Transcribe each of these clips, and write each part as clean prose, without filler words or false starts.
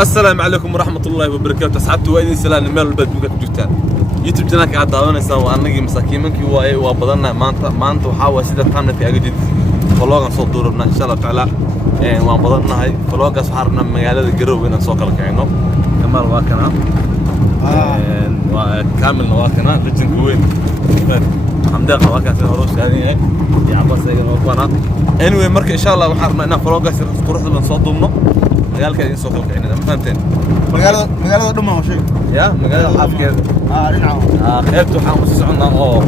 السلام عليكم ورحمة الله وبركاته. أصحابتي وين سلام المال البلد مقدر جوتان يوتيوب جناك قاعد دعوانا وأنا جي مساكين منك وبدلنا ما أنت وحاول سيدا تقامنا في أجديد فلوغا صوت دورنا إن شاء الله تعالى وبدلنا هاي فلوغا صحارنا مجال الجروب هنا نسوق لك عينه كمال واكنا وكامل واكنا لجن كوين حمد الله واكنا في هروس يعني يا عباس واكنا anyway مركز إن شاء الله وحارنا إن فلوغا تروح لنا صوت ضمنه مجال كذا نسوق لك عينه ما فهمتين مجال ضمه أو شيء يا مجال الحاف كذا نعم خيبته حامس سعنا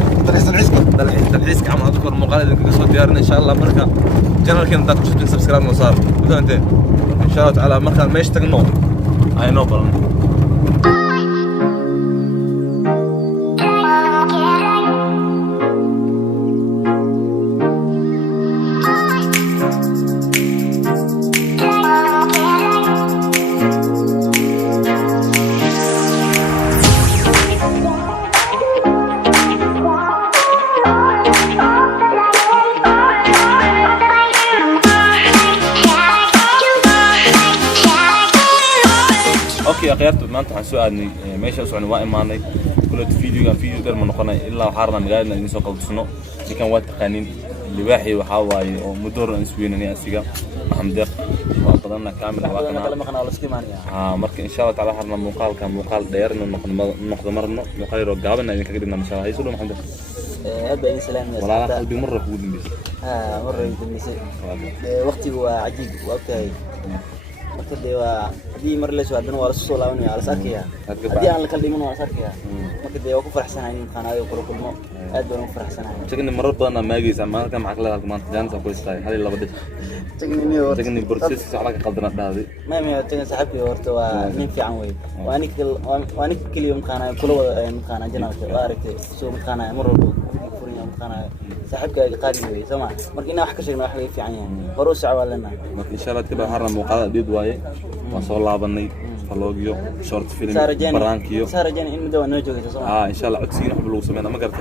العسكر عم أذكر مقالة إنك صوت ديارنا إن شاء الله مركز جنرال كنا داك شفتين سبسكرايب وصار ما فهمتين إن شاء الله تعالى مركز ما يشتغلوا هاي نوبل يا خيرت ما أنت حسوا ماشي أسوأ نواقع معنا كل فيديو ده من قناة إلا وحارنا مجالنا إني سوق الصنو اللي كان وقت قانين اللي واحد وحواي ومدور نسوينا نيا سيجا محمد وقدرنا كامل وقنا مركز إن شاء الله تعالى حرنا مقال كان مقال دايرنا نقدر مرنا مقال رجعنا إنك قدرنا إن شاء الله يسولو محمد هذا إنسان ولا لا قلبي مرة فود بس مرة يمكن وقتي هو عجيب وقتها كده دي مرة ليش وعدنا ولا الصولة وني على ساكيها دي أنا كل دي من ولا ساكيها ما كده وقف فرح سنة هني كان هاي وكل ما أدور فرح سنة هني تكني مرة بدنا ما يجي زمان كم عقله هذا ما تجانس أقول استاي هذه اللي بدي تكني برسيس على قدرنا هذه ما تكني صاحبي ورتوا من في عنوي وأنا كل يوم كان كل يوم كان جناك وارك سو كان مرة كان صاحبك قادم سمع مركينا وحكي شيء ما حلي في عيني بروس عوالنا إن شاء الله تبقى حرنا مقالة ديد واي وصل لعبني فلوجيو شورت فيلم برانكيو صار جاني إنه دوا نوجو كذا إن شاء الله عدسين حبلو سمعنا ما قرت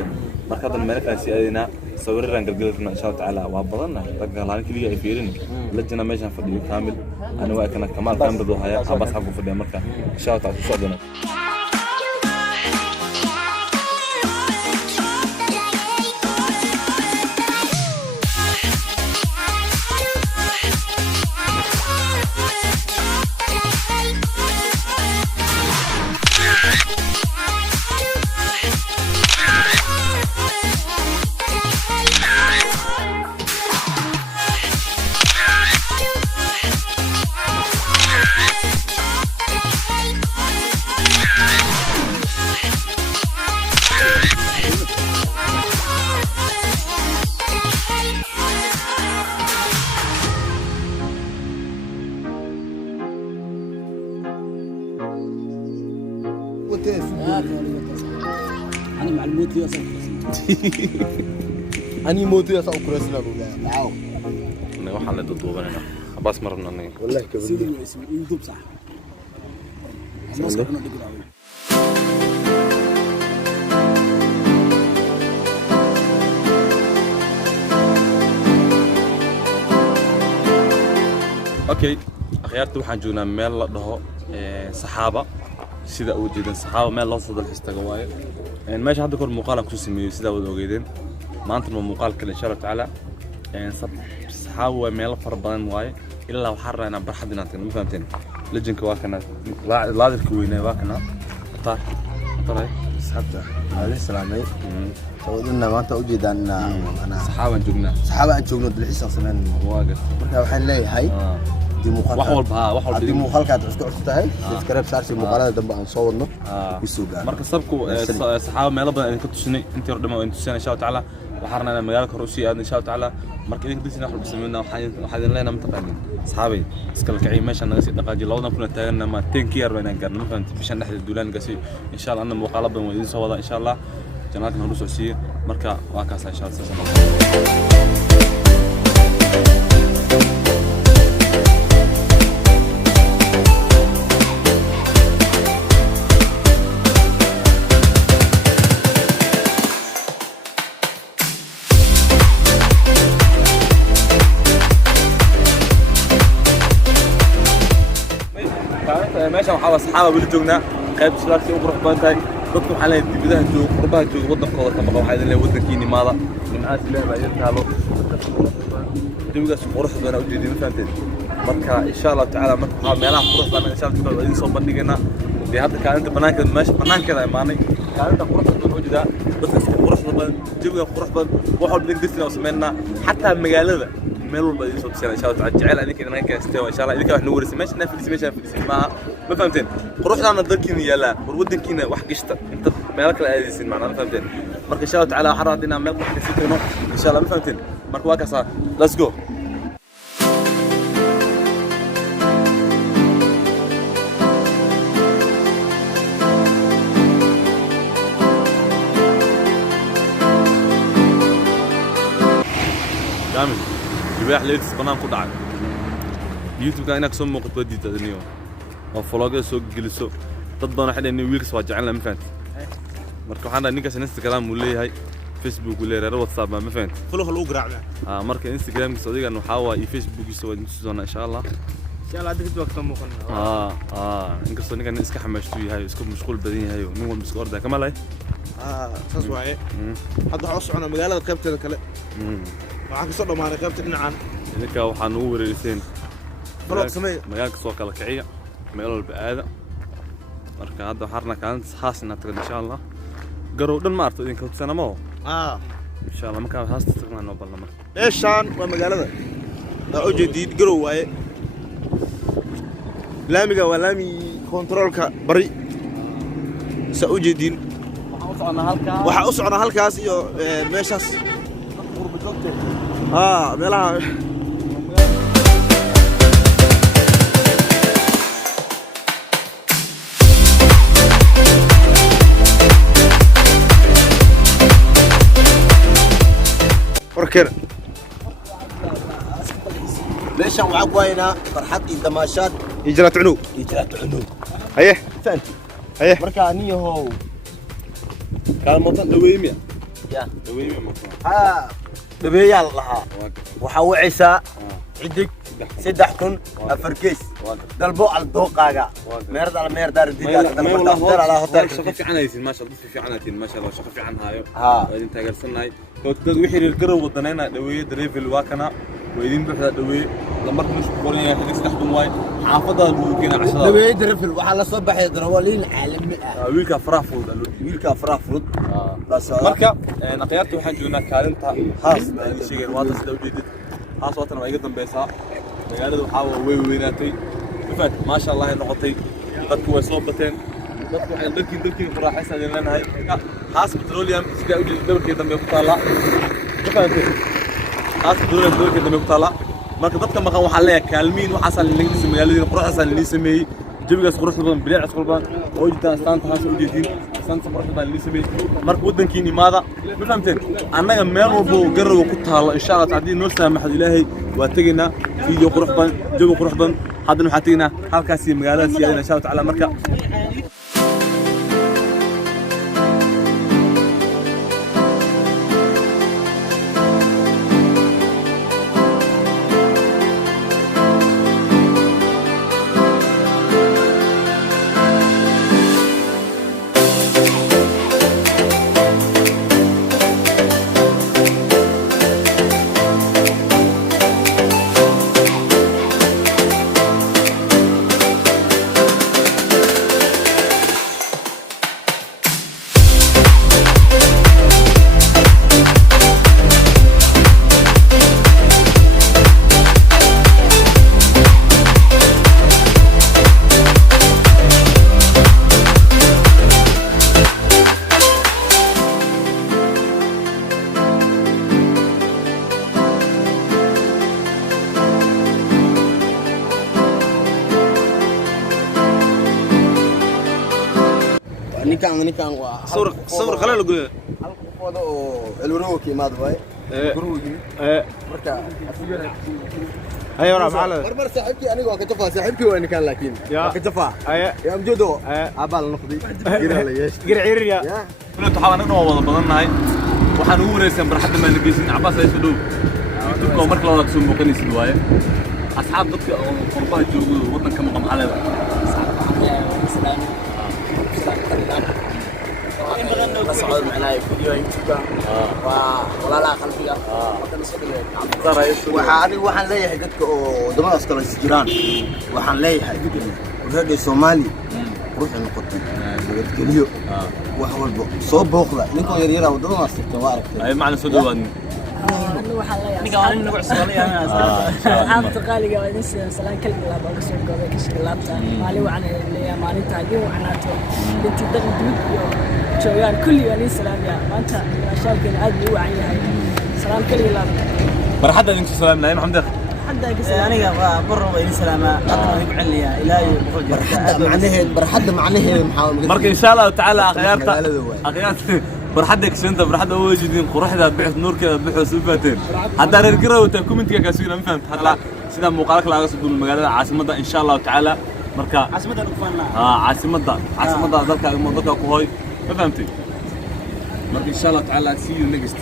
مركز الملك أسيادنا صور الرنجل قلنا إن شاء الله تعالى وابضنا رجع لنا كل يوم يفيرني لجنا ماشان فديو كامل أنا وأكنا كمال كامل ضحايا عباس حقو فديو مركز إن شاء الله تعالى شو أنا مع الموت يا صاحبي أنا موت يا صاحبي كرسنا ولا عاو أنا وحنا تطوبنا هنا عباس مرنا نيجي والله كبير يوتيوب صح الناس كانوا يقولوا أوكي أخيرت وحنا جونا ميل ده صحابة سيدا وجدين صحابة ميل الله صدق الحستقوايا يعني ماشي حد كل مقالة كوسمي سيدا وجدين ما أنت من مقال كل إن شاء الله تعالى يعني صحابة ميل فربان واي إلا وحرنا أنا برحد ناتين ما فهمتين لجن كواكنا لا الكوينة واكنا طار صحبته عليه السلام عليكم سوينا ما أنت وجد أنا صحابة جونا بالحسن سنين واقف مركب وحين لي هاي دي مقال وحول دي مقال كانت عسكرتها هاي تذكرها بسارسي مقالة دم بقى نصورنا بالسوق مركز سبكو صحابة ما يلبن إن كنت سني أنت ردما وأنت سنة إن شاء الله تعالى وحرنا أنا مجالك روسيا إن شاء الله تعالى مركز إنك تسني نحن بسمينا وحد لنا متقنين أصحابي سكال كعيم ماشي أنا قصي دقاجي لو كنا تاجرنا ما تنكير بينا قرنا فهمت مشان نحن الدولان قصي إن شاء الله أنا مقالة بموجودين سوا إن شاء الله جناتنا هروس روسيا مركز واكاس إن شاء الله meeshan waxaa waa saxaaba weli joognaa qayb islaamsi u qurux badan tahay dadku waxaa leeyahay dibadaha jooga qurbaha jooga wadankooda ka maqan waxaa idin leeyahay wadankiina imaada nimcaas ilaahay baa idin taalo jawigaas qurux badan u jeedin fahanteen marka insha Allah taala marka waxaa meelaha qurux badan insha Allah waa idin soo bandhigaynaa dee hadda kaalinta banaankeeda meesha banaankeeda imaanay kaalinta qurux badan u jeedaa dadka qurux badan jawiga qurux badan wax walba idin disnaa sameynaa xataa magaalada meel walba idin soo tusina insha Allah taala jecel idinka idin kaastay insha Allah idinka wax noo warisi meesha nafis meesha ma fahamteen quruxdaana dalkiina yaala war wadankiina wax gishta inta meel kale aadaysin macna fahamteen marka insha Allah taala waxaan rabaa inaan meel wax ka sii tagno insha Allah ma fahamteen marka waa kaasa let's go كامل جباح ليلة بنام كل عام يوتيوب كان هناك سمو قد ودي تدنيو وفلوجر سوق جلسوا تطبعنا حدا إنه ويكس واجعلنا ما فهمت مركو حنا نيكاس انستغرام ولا هاي فيسبوك ولا واتساب ما فهمت خلو قرعنا مركو انستغرام صديق انه حاوا فيسبوك يسوي نسونا ان شاء الله ان شاء الله عندك وقت سمو قلنا انك صديق انه اسك حمشتوي هاي اسكو مشغول بدين هاي مين ولا مسكور ده كمال هاي saas waaye hadda waxaan u soconaa magaalada qaybteeda kale waxaan ka soo dhamaanay qaybta dhinacaan idinka waxaan ugu wareeriseen balog sameey magaalka soo kala kiciya meel walba aada marka hadda waxaan kaalinta haas inaad tagno insha Allah garow dhan ma arto idinka sanamo insha Allah marka haas tagno noo balna marka meeshaan waa magaalada oo jeedid garow waaye laamiga waa laami controlka bari sa u jeedin waxaa u socnaa halkaas iyo meeshaas meelaha warkeena meeshan waxaa ku haynaa farxad iyo damaashaad ijraat cunug haye haye marka aniyahow كان موطن دويميا يا دويميا موطن دبيال لها waxa wacaysa cidig 3 kun afarkees dalbo al dooqaaga meerda al meerdaar digaag dalbo ala hotel shaqo fiican aysin ma sha Allah fiican aysin ma sha Allah shaqo fiican haayo idin taageersanay dad wixii reer garow wadanayna dhaweeyay drivel waa kana weydin buuxda dhaweey lamarka isku qoran yahay xidid 3 kun waay xaafada lagu keenay cashada dhaweey drivel waxa la soo baxay darawaliin caalami wiilka Frankfurt wiilka Frankfurt marka naqyartu waxaan joognaa kaalinta haas baan sheegay waa tas dawladid haas watan waa iga dambaysaa magaalada waxaa way weynaatay fahad ma sha Allah ay noqotay dadku way soo bateen dadku waxay dalkiin faraaxaysan leenahay haas petroleum sida u jeedid dalkii dambe ku taala fahad haas petroleum dalkii dambe ku taala marka dadka maqan waxa leeyahay kaalmiin waxa san laga dhisay magaalada quruxsan la sameeyay jawigaas qurux badan bilic qurban oo jidaan astaanta haas u jeedin astaanta qurux badan la sameeyay marka wadankiina imaada ma fahamteen annaga meel walba garow ku taalo insha Allah taadi noo saamaxad ilaahay waa taginaa iyo qurux badan jawi qurux badan haddana waxa taginaa halkaas magaalada siyaadina insha Allah taala marka ninkan waa sawir kale la gudbay hal qofooda oo elwaro ka imaad waay gurigi marka haye wara macala marmar saaxiibkii aniga waa ka tafaa saaxiibkii waa ninkan laakiin waa ka tafaa haye ya amjoodo abal noqday gira la yeesh gira ciriya inta waxaan anagoo wada badannahay waxaan ugu wareegsan barxadda maan geysin cabaas ay soo dhow youtube-ka marka la soo muuqanaysid waaye asxaab dadka qurbaha joogo wadanka maqan xaleeda دعوة معنا فيديو يوتيوب ولا لا قلبي waxaan leeyahay dadka oo wadamadaas kala jiraan waxaan leeyahay reer Soomaali ruuxna noqotay nabadgelyo wax walba soo booqda ninkoo yar yar wadamadaas tagtay waa aragtay ay macna soo dhawaad ninka waa nin nagu cusubanayaa عابد قالي قاعد نسي سلام كلمة لا بقول سوق قبل كشي لابتا مالي وعنا اللي مالي تاجي وعناته بنتي دقن دمك شويان كل يوم سلام يا ما أنت عشان كذا عادي وعي هاي سلام كلمة لابتا برحدة انت سلام لا محمد حدا قصة أنا برا وين سلامة أنا يقول لي إلهي برحدة معناه محاول مرك إن شاء الله تعالى أخيارته برحدك سنت برحدة واجدين قرحة بحث نور كذا بحث سلفتين هذا رجرة وتكومنت كاسوين ما فهمت هلا سيدا مقالك لا قصد المجال عاصمة إن شاء الله تعالى مركا عاصمة الكفانا عاصمة ذلك الموضوع كهوي ما فهمتي مرك إن شاء الله تعالى see you next